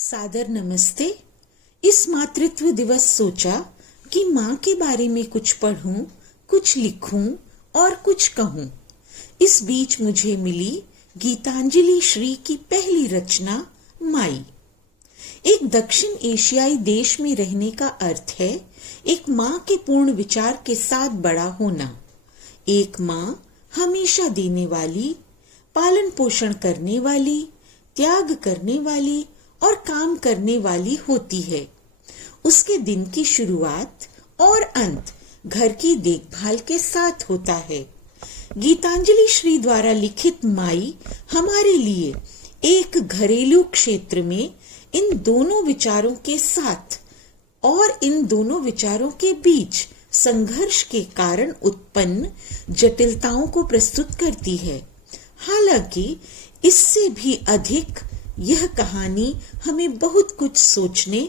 सादर नमस्ते। इस मातृत्व दिवस सोचा कि माँ के बारे में कुछ पढ़ूं, कुछ लिखूं और कुछ कहूं। इस बीच मुझे मिली गीतांजलि श्री की पहली रचना माई। एक दक्षिण एशियाई देश में रहने का अर्थ है एक माँ के पूर्ण विचार के साथ बड़ा होना। एक माँ हमेशा देने वाली, पालन पोषण करने वाली, त्याग करने वाली और काम करने वाली होती है। उसके दिन की शुरुआत और अंत घर की देखभाल के साथ होता है। गीतांजलि श्री द्वारा लिखित माई हमारे लिए एक घरेलू क्षेत्र में इन दोनों विचारों के साथ और इन दोनों विचारों के बीच संघर्ष के कारण उत्पन्न जटिलताओं को प्रस्तुत करती है। हालांकि इससे भी अधिक यह कहानी हमें बहुत कुछ सोचने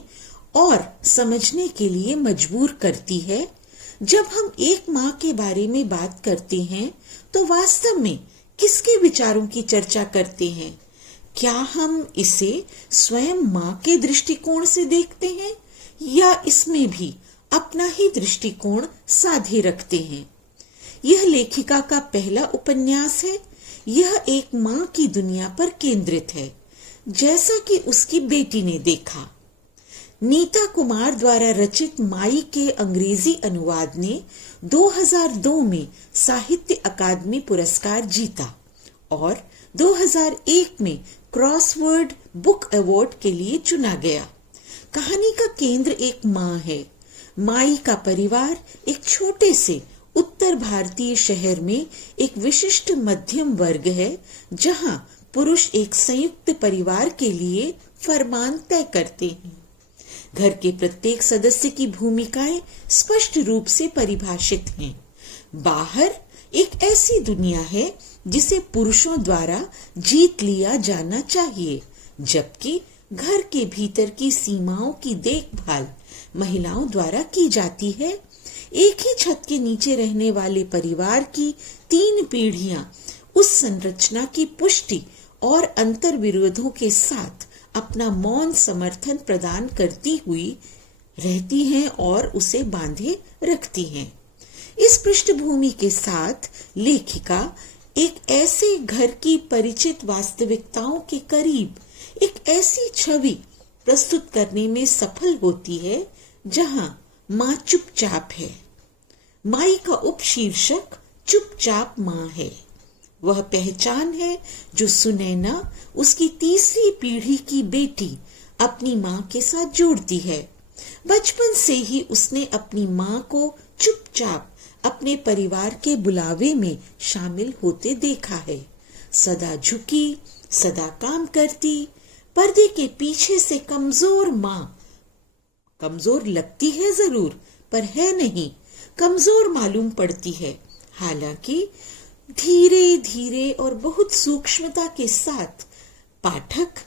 और समझने के लिए मजबूर करती है। जब हम एक माँ के बारे में बात करते हैं तो वास्तव में किसके विचारों की चर्चा करते हैं? क्या हम इसे स्वयं माँ के दृष्टिकोण से देखते हैं या इसमें भी अपना ही दृष्टिकोण साधे रखते हैं? यह लेखिका का पहला उपन्यास है। यह एक माँ की दुनिया पर केंद्रित है, जैसा कि उसकी बेटी ने देखा। नीता कुमार द्वारा रचित माई के अंग्रेजी अनुवाद ने 2002 में साहित्य अकादमी पुरस्कार जीता और 2001 में क्रॉसवर्ड बुक अवार्ड के लिए चुना गया। कहानी का केंद्र एक माँ है। माई का परिवार एक छोटे से उत्तर भारतीय शहर में एक विशिष्ट मध्यम वर्ग है, जहां पुरुष एक संयुक्त परिवार के लिए फरमान तय करते हैं। घर के प्रत्येक सदस्य की भूमिकाएं स्पष्ट रूप से परिभाषित हैं। बाहर एक ऐसी दुनिया है जिसे पुरुषों द्वारा जीत लिया जाना चाहिए, जबकि घर के भीतर की सीमाओं की देखभाल महिलाओं द्वारा की जाती है। एक ही छत के नीचे रहने वाले परिवार की 3 पीढ़ियां उस संरचना की पुष्टि और अंतर विरोधों के साथ अपना मौन समर्थन प्रदान करती हुई रहती हैं और उसे बांधे रखती हैं। इस पृष्ठभूमि के साथ लेखिका एक ऐसे घर की परिचित वास्तविकताओं के करीब एक ऐसी छवि प्रस्तुत करने में सफल होती है जहां माँ चुपचाप है। माई का उपशीर्षक चुपचाप माँ है। वह पहचान है जो सुनैना, उसकी तीसरी पीढ़ी की बेटी, अपनी माँ के साथ जोड़ती है। बचपन से ही उसने अपनी माँ को चुपचाप अपने परिवार के बुलावे में शामिल होते देखा है। सदा झुकी, सदा काम करती, पर्दे के पीछे से कमजोर माँ। कमजोर लगती है जरूर, पर है नहीं, कमजोर मालूम पड़ती है। हालांकि धीरे धीरे और बहुत सूक्ष्मता के साथ पाठक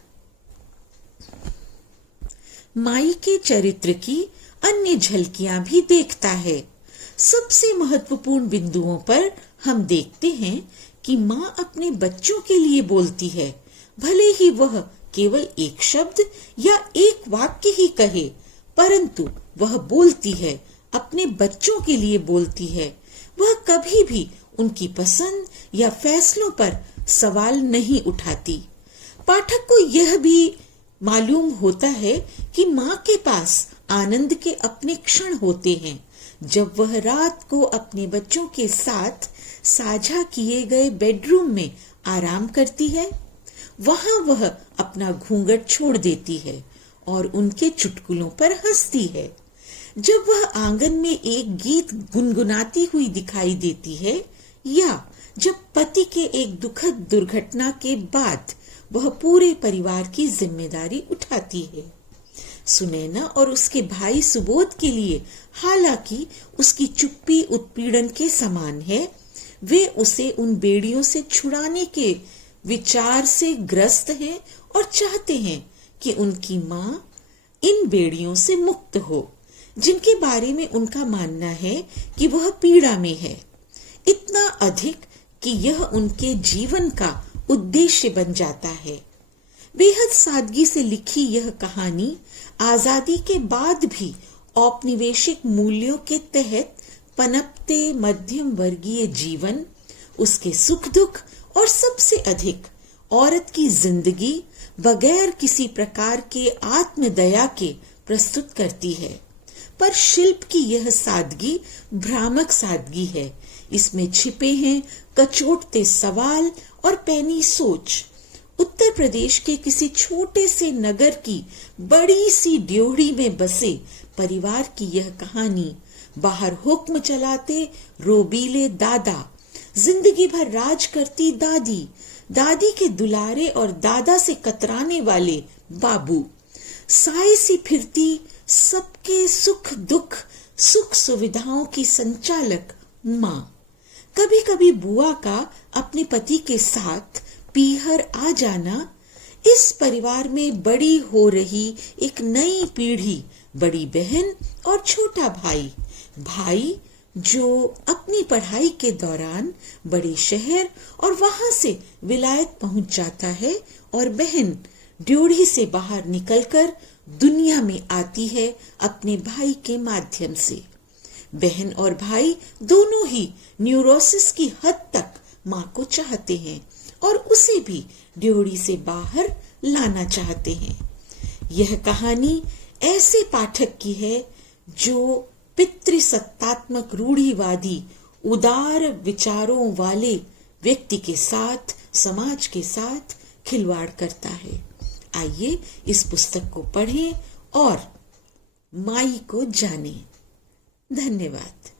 माई के चरित्र की अन्य झलकियां भी देखता है। सबसे महत्वपूर्ण बिंदुओं पर हम देखते हैं कि माँ अपने बच्चों के लिए बोलती है, भले ही वह केवल एक शब्द या एक वाक्य ही कहे, परंतु वह बोलती है, अपने बच्चों के लिए बोलती है। वह कभी भी उनकी पसंद या फैसलों पर सवाल नहीं उठाती। पाठक को यह भी मालूम होता है कि माँ के पास आनंद के अपने क्षण होते हैं, जब वह रात को अपने बच्चों के साथ साझा किए गए बेडरूम में आराम करती है। वहां वह अपना घूंघट छोड़ देती है और उनके चुटकुलों पर हंसती है। जब वह आंगन में एक गीत गुनगुनाती हुई दिखाई देती है या जब पति के एक दुखद दुर्घटना के बाद वह पूरे परिवार की जिम्मेदारी उठाती है। सुनैना और उसके भाई सुबोध के लिए हालांकि उसकी चुप्पी उत्पीड़न के समान है। वे उसे उन बेड़ियों से छुड़ाने के विचार से ग्रस्त हैं और चाहते हैं कि उनकी माँ इन बेड़ियों से मुक्त हो, जिनके बारे में उनका मानना है कि वह पीड़ा में है। इतना अधिक कि यह उनके जीवन का उद्देश्य बन जाता है। बेहद सादगी से लिखी यह कहानी आजादी के बाद भी औपनिवेशिक मूल्यों के तहत पनपते मध्यम वर्गीय जीवन, उसके सुख दुख और सबसे अधिक औरत की जिंदगी बगैर किसी प्रकार के आत्मदया के प्रस्तुत करती है। पर शिल्प की यह सादगी भ्रामक सादगी है। इसमें छिपे हैं कचोटते सवाल और पैनी सोच। उत्तर प्रदेश के किसी छोटे से नगर की बड़ी सी ड्योढ़ी में बसे परिवार की यह कहानी। बाहर हुक्म चलाते रोबीले दादा, जिंदगी भर राज करती दादी, दादी के दुलारे और दादा से कतराने वाले बाबू, साए सी फिरती सबके सुख दुख सुख सुविधाओं की संचालक माँ। कभी कभी बुआ का अपने पति के साथ पीहर आ जाना। इस परिवार में बड़ी हो रही एक नई पीढ़ी, बड़ी बहन और छोटा भाई। भाई जो अपनी पढ़ाई के दौरान बड़े शहर और वहां से विलायत पहुंच जाता है, और बहन ड्योढ़ी से बाहर निकलकर दुनिया में आती है अपने भाई के माध्यम से। बहन और भाई दोनों ही न्यूरोसिस की हद तक माँ को चाहते हैं और उसे भी ड्योढ़ी से बाहर लाना चाहते हैं। यह कहानी ऐसे पाठक की है जो पितृसत्तात्मक रूढ़िवादी उदार विचारों वाले व्यक्ति के साथ, समाज के साथ खिलवाड़ करता है। आइए इस पुस्तक को पढ़ें और माई को जानें। धन्यवाद।